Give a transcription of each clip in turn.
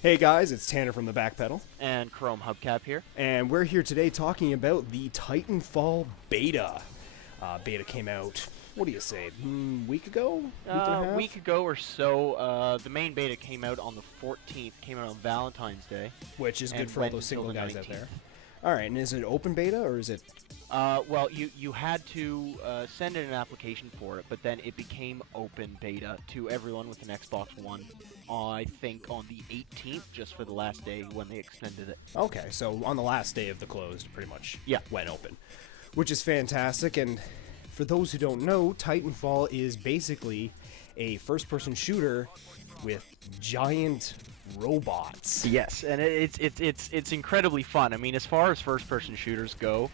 Hey guys, it's Tanner from TheBackPedal, And ChromeHubcap here. and we're here today talking about the Titanfall beta. Beta came out, what do you say, week ago? Week and a half? Week ago or so, the main beta came out on the 14th, came out on Valentine's Day. Which is good and for all went those until single the guys out 19th. there. Alright, and is it open beta, or is it... Well, you had to send in an application for it, but then it became open beta to everyone with an Xbox One, I think on the 18th, just for the last day when they extended it. Okay, so on the last day of the closed, pretty much Yeah. went open. Which is fantastic, and for those who don't know, Titanfall is basically a first-person shooter with giant robots. Yes, and it's incredibly fun. I mean, as far as first-person shooters go,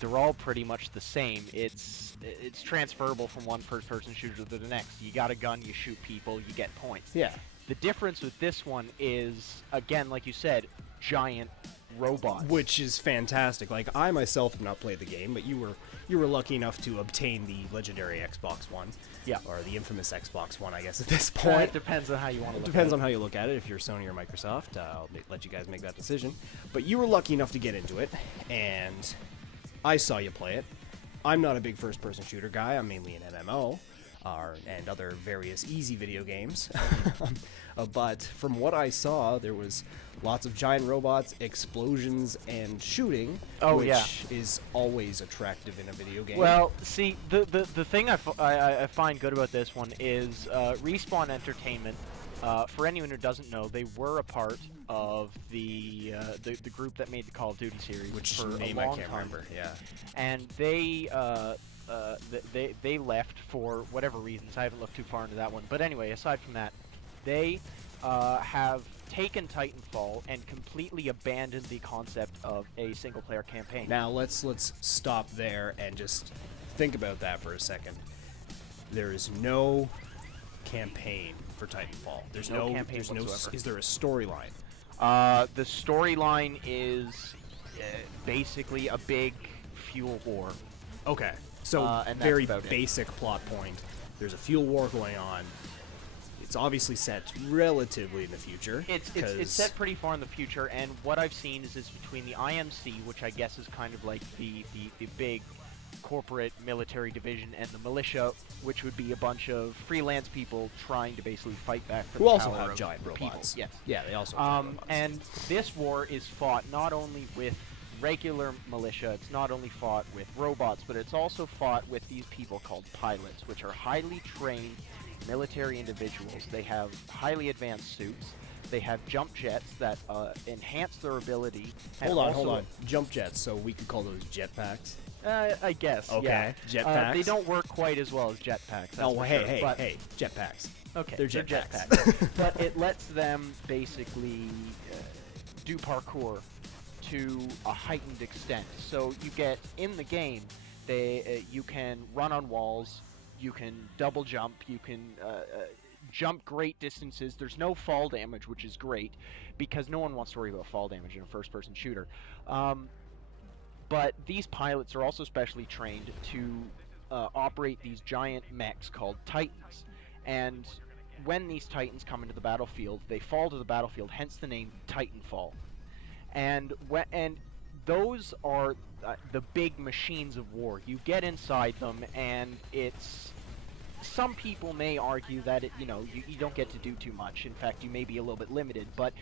they're all pretty much the same. It's transferable from one first-person shooter to the next. You got a gun, you shoot people, you get points. Yeah. The difference with this one is, again, like you said, giant robots. Which is fantastic. Like, I myself have not played the game, but you were lucky enough to obtain the legendary Xbox One. Yeah. Or the infamous Xbox One, I guess, at this point. It depends on how you want to look Depends at on how you look at it. If you're Sony or Microsoft, I'll let you guys make that decision. But you were lucky enough to get into it, and I saw you play it. I'm not a big first-person shooter guy. I'm mainly an MMO. And other various easy video games. But from what I saw, there was lots of giant robots, explosions, and shooting, which is always attractive in a video game. Well, see, the thing I find good about this one is Respawn Entertainment. For anyone who doesn't know, they were a part of the group that made the Call of Duty series, which for name a long I can't time. remember. Yeah. And they left for whatever reasons. I haven't looked too far into that one. But anyway, aside from that, they have taken Titanfall and completely abandoned the concept of a single-player campaign. Now let's stop there and just think about that for a second. There is no campaign for Titanfall. There's No no campaign whatsoever. Is there a storyline? The storyline is basically a big fuel war. Okay. So and that's very about it. basic plot point. There's a fuel war going on. It's obviously set relatively in the future. It's set pretty far in the future, and what I've seen is it's between the IMC, which I guess is kind of like the big corporate military division, and the militia, which would be a bunch of freelance people trying to basically fight back for who the also power have of giant people. robots. Yes. Yeah, they also have giant robots. And this war is fought not only with regular militia, it's not only fought with robots, but it's also fought with these people called pilots, which are highly trained military individuals. They have highly advanced suits. They have jump jets that enhance their ability. And Hold on. Jump jets, so we could call those jetpacks. I guess. Okay, Yeah. jetpacks. They don't work quite as well as jetpacks. that's for sure, but- hey, jetpacks. Okay, They're they're jetpacks. jetpacks. But it lets them basically do parkour to a heightened extent. So you get in the game, you can run on walls, you can double jump, you can jump great distances. There's no fall damage, which is great because no one wants to worry about fall damage in a first-person shooter. But these pilots are also specially trained to operate these giant mechs called Titans. And when these Titans come into the battlefield, they fall to the battlefield, hence the name Titanfall. And those are the big machines of war. You get inside them, and it's... Some people may argue that you don't get to do too much. In fact, you may be a little bit limited, but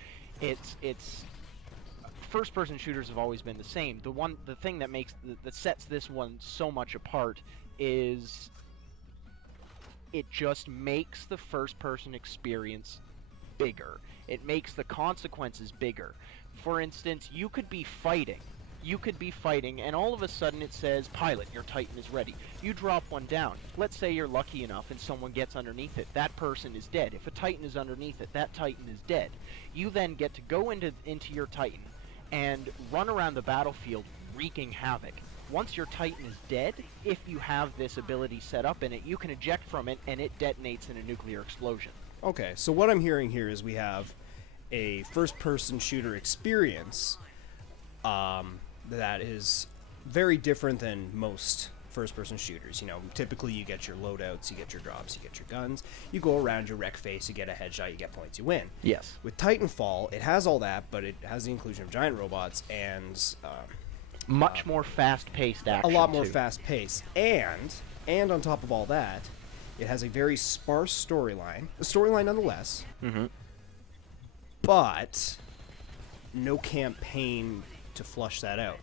it's first-person shooters have always been the same. The thing that sets this one so much apart is it just makes the first-person experience bigger. It makes the consequences bigger. For instance, you could be fighting, and all of a sudden it says, "Pilot, your Titan is ready." You drop one down. Let's say you're lucky enough and someone gets underneath it. That person is dead. If a Titan is underneath it, that Titan is dead. You then get to go into your Titan and run around the battlefield wreaking havoc. Once your Titan is dead, if you have this ability set up in it, you can eject from it and it detonates in a nuclear explosion. Okay, so what I'm hearing here is we have a first-person shooter experience that is very different than most first-person shooters. You know, typically you get your loadouts, you get your drops, you get your guns, you go around your wreck face, you get a headshot, you get points, you win. Yes. With Titanfall, it has all that, but it has the inclusion of giant robots and much more fast-paced action. a lot more too. fast-paced, and on top of all that, it has a very sparse storyline. A storyline nonetheless, but no campaign to flush that out.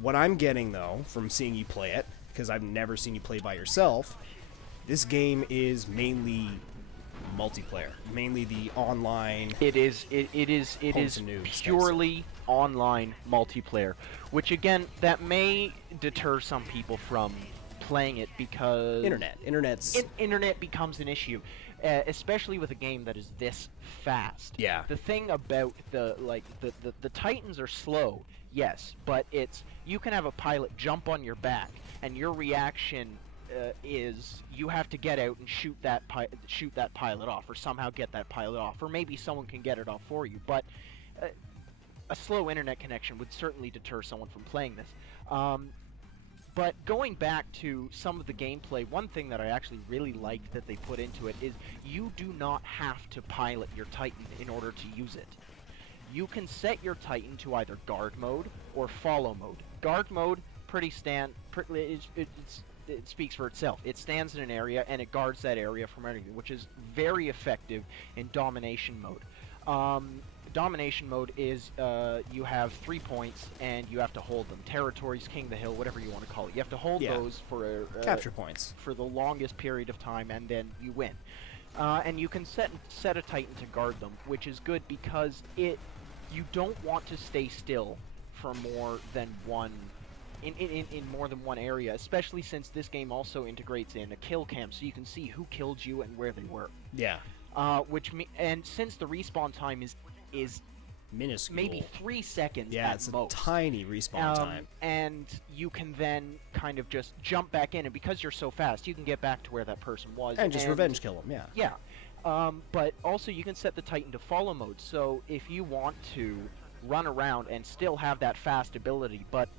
What I'm getting, though, from seeing you play it, because I've never seen you play by yourself, this game is mainly multiplayer, mainly the online. It is purely online multiplayer, which again, that may deter some people from playing it because internet becomes an issue, especially with a game that is this fast. Yeah. The thing about the Titans are slow, yes, but you can have a pilot jump on your back, and your reaction is you have to get out and shoot that pilot off, or somehow get that pilot off, or maybe someone can get it off for you. But a slow internet connection would certainly deter someone from playing this. But going back to some of the gameplay, one thing that I actually really like that they put into it is you do not have to pilot your Titan in order to use it. You can set your Titan to either guard mode or follow mode. Guard mode, it speaks for itself. It stands in an area and it guards that area from anything, which is very effective in domination mode. Domination mode is you have 3 points and you have to hold them. Territories, king of the hill, whatever you want to call it. You have to hold those for capture points for the longest period of time, and then you win. And you can set a Titan to guard them, which is good because you don't want to stay still for more than one. In more than one area, especially since this game also integrates in a kill cam, so you can see who killed you and where they were. Yeah. And since the respawn time is minuscule, maybe 3 seconds yeah, at it's most. a tiny respawn time. And you can then kind of just jump back in, and because you're so fast, you can get back to where that person was. And just revenge kill them, yeah. Yeah. But also you can set the Titan to follow mode, so if you want to run around and still have that fast ability, but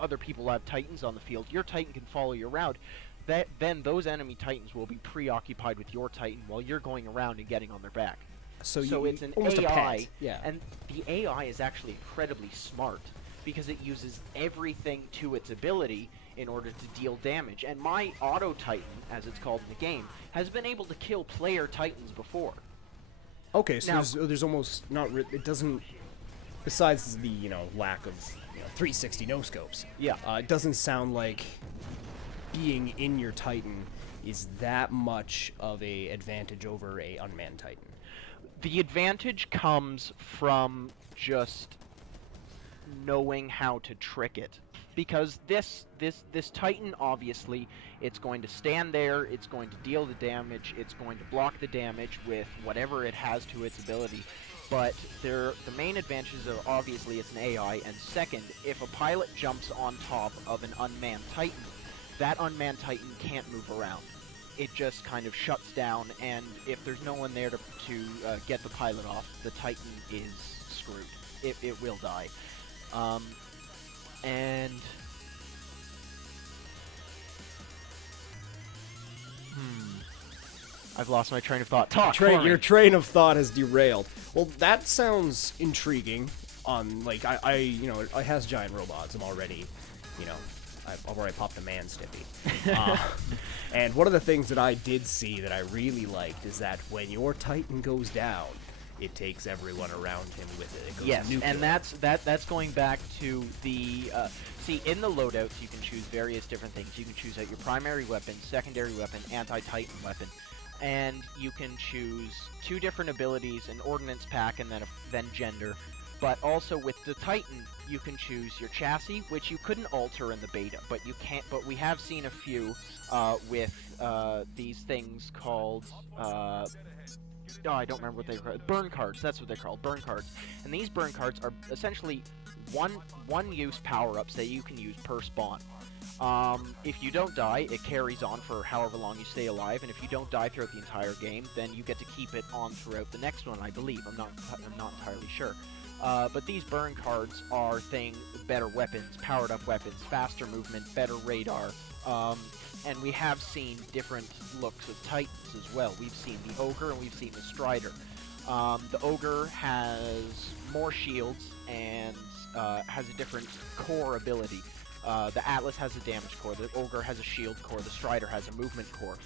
other people have Titans on the field, your Titan can follow you around. Then those enemy Titans will be preoccupied with your Titan while you're going around and getting on their back. So it's an almost AI, a pet. Yeah. And the AI is actually incredibly smart because it uses everything to its ability in order to deal damage. And my Auto Titan, as it's called in the game, has been able to kill player Titans before. Okay, so there's almost not. It doesn't. Besides the lack of 360 no scopes. Yeah. It doesn't sound like being in your Titan is that much of a advantage over a unmanned Titan. The advantage comes from just knowing how to trick it, because this Titan, obviously, it's going to stand there, it's going to deal the damage, it's going to block the damage with whatever it has to its ability. But the main advantages are obviously it's an AI, and second, if a pilot jumps on top of an unmanned Titan, that unmanned Titan can't move around. It just kind of shuts down, and if there's no one there to get the pilot off, the Titan is screwed. It will die. And I've lost my train of thought. Your train of thought has derailed. Well, that sounds intriguing. It has giant robots. I'm already, I've already popped a man stippy. And one of the things that I did see that I really liked is that when your Titan goes down, it takes everyone around him with it. It goes nuclear. And that's going back to the in the loadouts you can choose various different things. You can choose out your primary weapon, secondary weapon, anti-Titan weapon, and you can choose 2 different abilities, an ordnance pack, and then gender. But also with the Titan, you can choose your chassis, which you couldn't alter in the beta, but you can't. But we have seen a few with these things called. I don't remember what they're called. Burn cards, that's what they're called, burn cards. And these burn cards are essentially one-use power-ups that you can use per spawn. If you don't die, it carries on for however long you stay alive, and if you don't die throughout the entire game, then you get to keep it on throughout the next one, I believe. I'm not entirely sure. But these burn cards are better weapons, powered up weapons, faster movement, better radar, and we have seen different looks of Titans as well. We've seen the Ogre and we've seen the Strider. The Ogre has more shields and has a different core ability. The Atlas has a damage core, the Ogre has a shield core, the Strider has a movement core.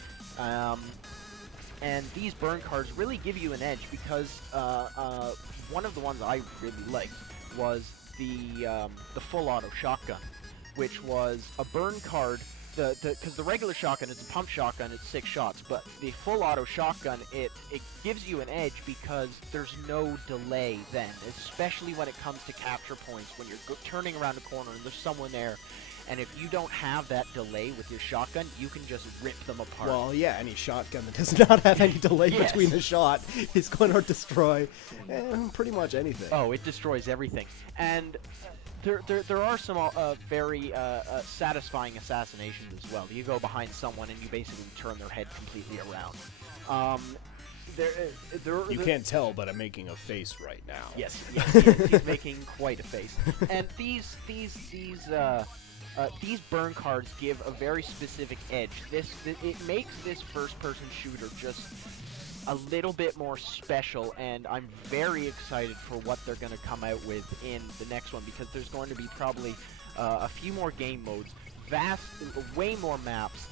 And these burn cards really give you an edge because one of the ones I really liked was the full auto shotgun, which was a burn card. Because the regular shotgun, it's a pump shotgun, it's 6 shots, but the full auto shotgun, it gives you an edge because there's no delay then, especially when it comes to capture points, when you're turning around a corner and there's someone there, and if you don't have that delay with your shotgun, you can just rip them apart. Well, yeah, any shotgun that does not have any delay Yes. between the shot is going to destroy pretty much anything. Oh, it destroys everything. And there are some very satisfying assassinations as well. You go behind someone and you basically turn their head completely around. You can't tell, but I'm making a face right now. Yes, he's making quite a face. And these burn cards give a very specific edge. It makes this first-person shooter just a little bit more special, and I'm very excited for what they're going to come out with in the next one, because there's going to be probably a few more game modes, way more maps,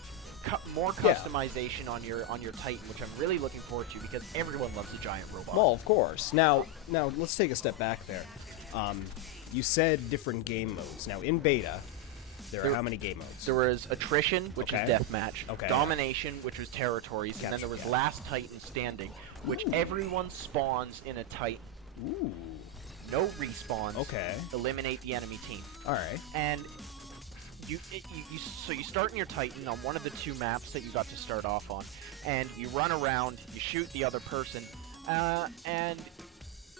more customization on your Titan, which I'm really looking forward to because everyone loves a giant robot. Well, of course. Now let's take a step back there. You said different game modes. Now, in beta, there are how many game modes? There was Attrition, which is Deathmatch, Domination, which was Territories, and then there was Last Titan Standing, which everyone spawns in a Titan. Ooh. No respawns. Okay. Eliminate the enemy team. Alright. And so you start in your Titan on one of the 2 maps that you got to start off on, and you run around, you shoot the other person, and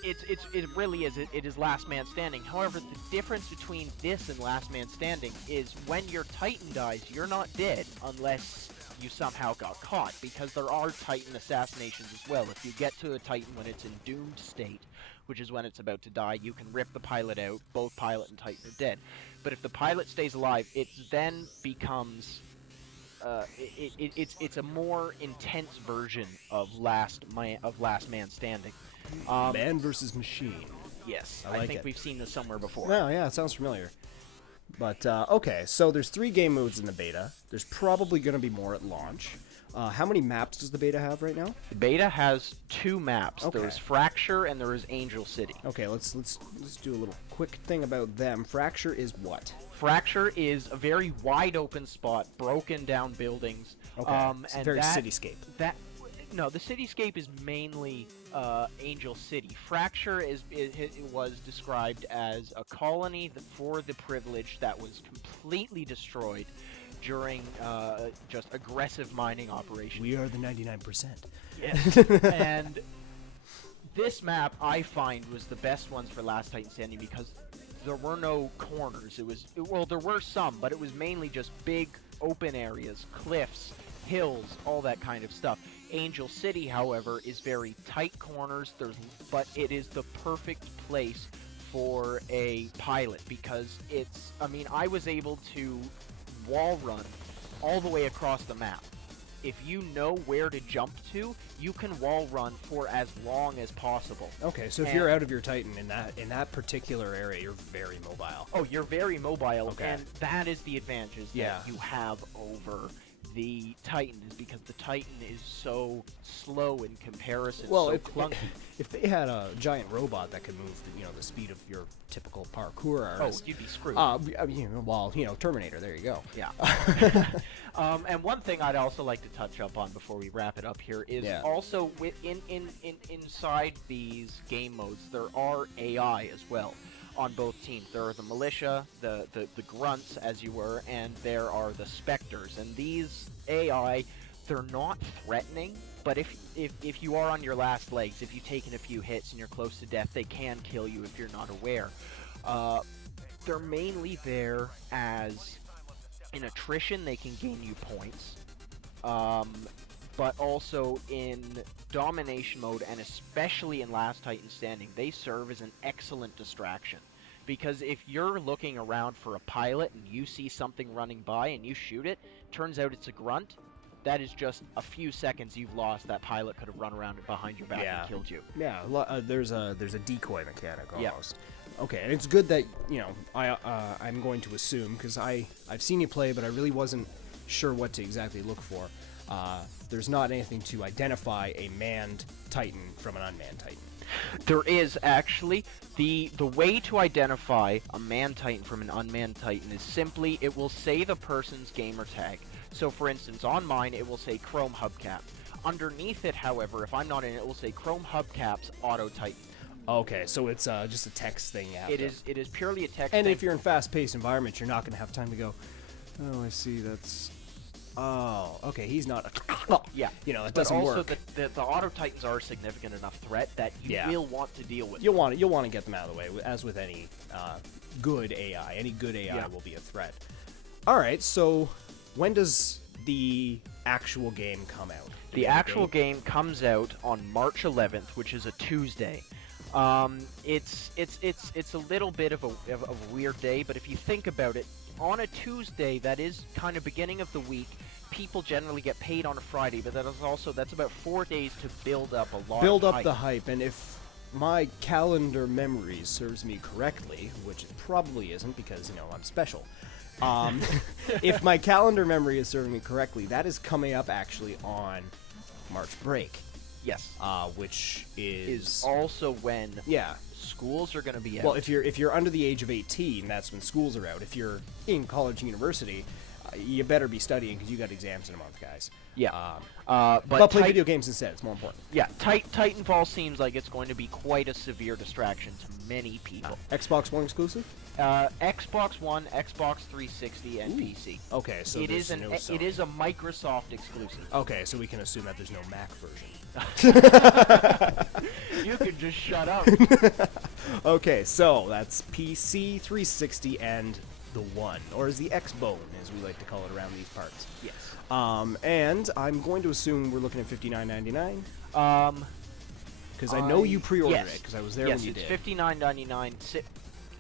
it really is. It is Last Man Standing. However, the difference between this and Last Man Standing is when your Titan dies, you're not dead unless you somehow got caught, because there are Titan assassinations as well. If you get to a Titan when it's in doomed state, which is when it's about to die, you can rip the pilot out. Both pilot and Titan are dead. But if the pilot stays alive, it then becomes it's a more intense version of Last Man Standing. Man versus machine. Yes, I like think it. we've seen this somewhere before. Well, yeah, it sounds familiar. But, okay, so there's 3 game modes in the beta. There's probably going to be more at launch. How many maps does the beta have right now? The beta has 2 maps. Okay. There's Fracture and there is Angel City. Okay, let's do a little quick thing about them. Fracture is what? Fracture is a very wide open spot, broken down buildings. Okay, it's and very cityscape. No, the cityscape is mainly Angel City. Fracture it was described as a colony for the privileged that was completely destroyed during just aggressive mining operations. We are the 99%. Yes. And this map, I find, was the best ones for Last Titan Standing because there were no corners. Well, there were some, but it was mainly just big open areas, cliffs, hills, all that kind of stuff. Angel City, however, is very tight corners, but it is the perfect place for a pilot because I was able to wall run all the way across the map. If you know where to jump to, you can wall run for as long as possible. Okay, so if you're out of your Titan in that particular area, you're very mobile. Oh, you're very mobile, okay. And that is the advantage that you have over the Titan, is because the Titan is so slow in comparison, so clunky. If they had a giant robot that could move, the speed of your typical parkour artist, you'd be screwed. Terminator. There you go. Yeah. And one thing I'd also like to touch up on before we wrap it up here is also inside these game modes there are AI as well. On both teams, there are the militia, the grunts, as you were, and there are the specters. And these AI, they're not threatening, but if you are on your last legs, if you've taken a few hits and you're close to death, they can kill you if you're not aware. They're mainly there as in attrition. They can gain you points. but also in domination mode, and especially in Last Titan Standing, they serve as an excellent distraction. Because if you're looking around for a pilot and you see something running by and you shoot it, turns out it's a grunt, that is just a few seconds you've lost. That pilot could have run around behind your back and killed you. Yeah, there's a decoy mechanic almost. Okay, and it's good that, you know, I'm going to assume, because I've seen you play, but I really wasn't sure what to exactly look for. There's not anything to identify a manned Titan from an unmanned Titan. There is actually. The way to identify a manned Titan from an unmanned Titan is simply, it will say the person's gamer tag. So for instance, on mine it will say ChromeHubcap. Underneath it, however, if I'm not in it, it will say ChromeHubcap's Auto Titan. Okay, so it's just a text thing. It is purely a text and thing. if you're in fast-paced environments, you're not going to have time to go, oh, I see, that's... Oh, okay, he's not a... Yeah. You know, it doesn't work. But also, the Auto Titans are a significant enough threat that you will want to deal with. You'll want to get them out of the way, as with any good AI. Any good AI will be a threat. All right, so when does the actual game come out? The actual game comes out on March 11th, which is a Tuesday. It's a little bit of a weird day, but if you think about it, on a Tuesday, that is kind of beginning of the week. People generally get paid on a Friday, but that's about 4 days to build up a lot. Build up the hype, and if my calendar memory serves me correctly, which it probably isn't because, you know, I'm special. If my calendar memory is serving me correctly, that is coming up actually on March break. Yes. Which is also when yeah. schools are going to be out. Well, if you're under the age of 18, that's when schools are out. If you're in college and university, you better be studying because you got exams in a month, guys. Yeah. But play video games instead. It's more important. Yeah. Titanfall seems like it's going to be quite a severe distraction to many people. Xbox One exclusive? Xbox One, Xbox 360, and PC. Okay, so it is a Microsoft exclusive. Okay, so we can assume that there's no Mac version. You can just shut up. Okay, so that's PC, 360, and the One, or as the X-Bone, as we like to call it around these parts. Yes. And I'm going to assume we're looking at $59.99. Because I know you pre-ordered it, because I was there when you did. Yes, it's $59.99.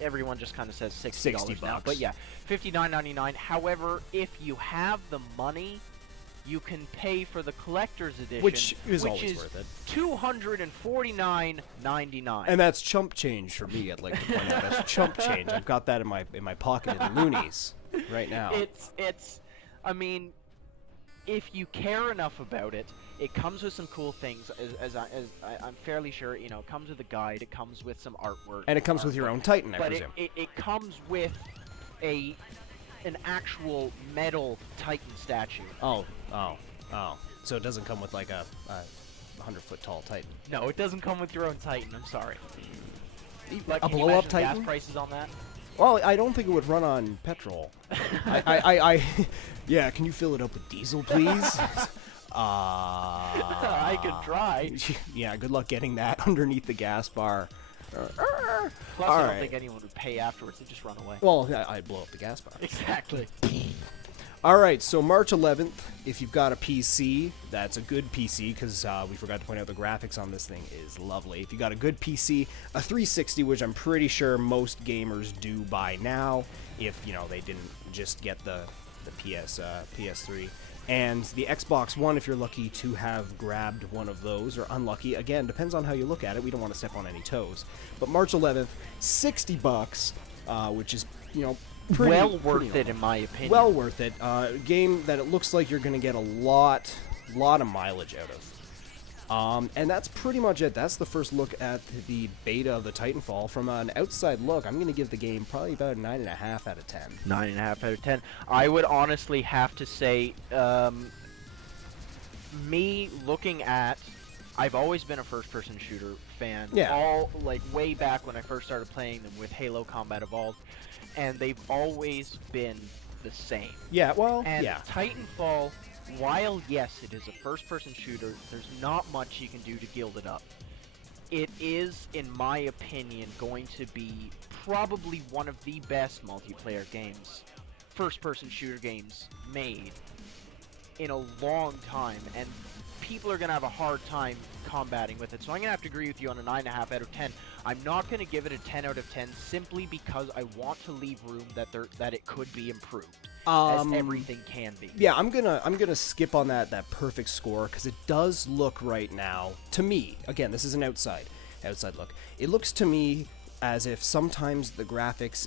Everyone just kind of says $60 now, but yeah, $59.99. However, if you have the money, you can pay for the collector's edition, which is always worth it. $249.99. And that's chump change for me. I'd like to point out that's chump change. I've got that in my pocket in the loonies right now. It's. I mean, if you care enough about it, it comes with some cool things. As I'm fairly sure, you know, it comes with a guide. It comes with some artwork. And it comes with your own Titan, I presume. But it comes with an actual metal Titan statue. Oh. So it doesn't come with like a 100-foot tall Titan. No, it doesn't come with your own Titan. I'm sorry. Like, a blow-up Titan? Gas prices on that? Well, I don't think it would run on petrol. Yeah, can you fill it up with diesel, please? I could try. Yeah, good luck getting that underneath the gas bar. Plus, I don't think anyone would pay afterwards. They'd just run away. Well, I'd blow up the gas bar. Exactly. All right, so March 11th, if you've got a PC, that's a good PC, because we forgot to point out the graphics on this thing is lovely. If you got a good PC, a 360, which I'm pretty sure most gamers do by now, if, you know, they didn't just get the PS3, and the Xbox One, if you're lucky to have grabbed one of those, or unlucky, again, depends on how you look at it. We don't want to step on any toes. But March 11th, $60, which is, you know, well worth it, in my opinion. Well worth it. Game that it looks like you're going to get a lot of mileage out of. And that's pretty much it. That's the first look at the beta of the Titanfall. From an outside look, I'm going to give the game probably about a 9.5 out of 10. 9.5 out of 10. I would honestly have to say, me looking at... I've always been a first-person shooter fan. Yeah. All, like, way back when I first started playing them with Halo Combat Evolved. And they've always been the same. Yeah, well, and yeah. Titanfall, while yes, it is a first-person shooter, there's not much you can do to gild it up. It is, in my opinion, going to be probably one of the best multiplayer games, first-person shooter games made in a long time. And people are going to have a hard time combating with it. So I'm going to have to agree with you on a 9.5 out of 10. I'm not going to give it a 10 out of 10 simply because I want to leave room that it could be improved, as everything can be. Yeah, I'm gonna skip on that perfect score because it does look right now to me. Again, this is an outside look. It looks to me as if sometimes the graphics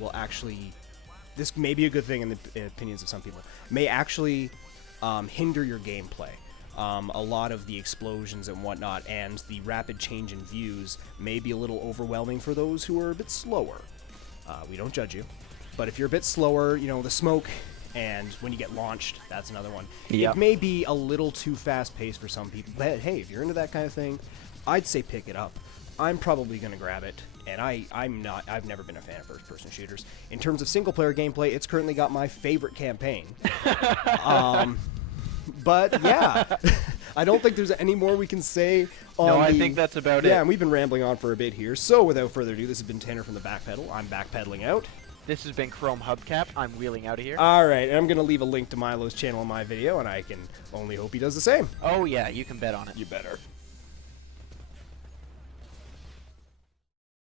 will actually. This may be a good thing in the opinions of some people. May actually hinder your gameplay. A lot of the explosions and whatnot, and the rapid change in views may be a little overwhelming for those who are a bit slower. We don't judge you, but if you're a bit slower, you know, the smoke, and when you get launched, that's another one. Yep. It may be a little too fast-paced for some people, but hey, if you're into that kind of thing, I'd say pick it up. I'm probably going to grab it, and I've never been a fan of first-person shooters. In terms of single-player gameplay, it's currently got my favorite campaign. But yeah, I don't think there's any more we can say on No, I think that's about it. Yeah, and we've been rambling on for a bit here. So without further ado, this has been Tanner from the Backpedal. I'm backpedaling out. This has been ChromeHubcap. I'm wheeling out of here. All right, and I'm going to leave a link to Milo's channel in my video, and I can only hope he does the same. Oh yeah, you can bet on it. You better.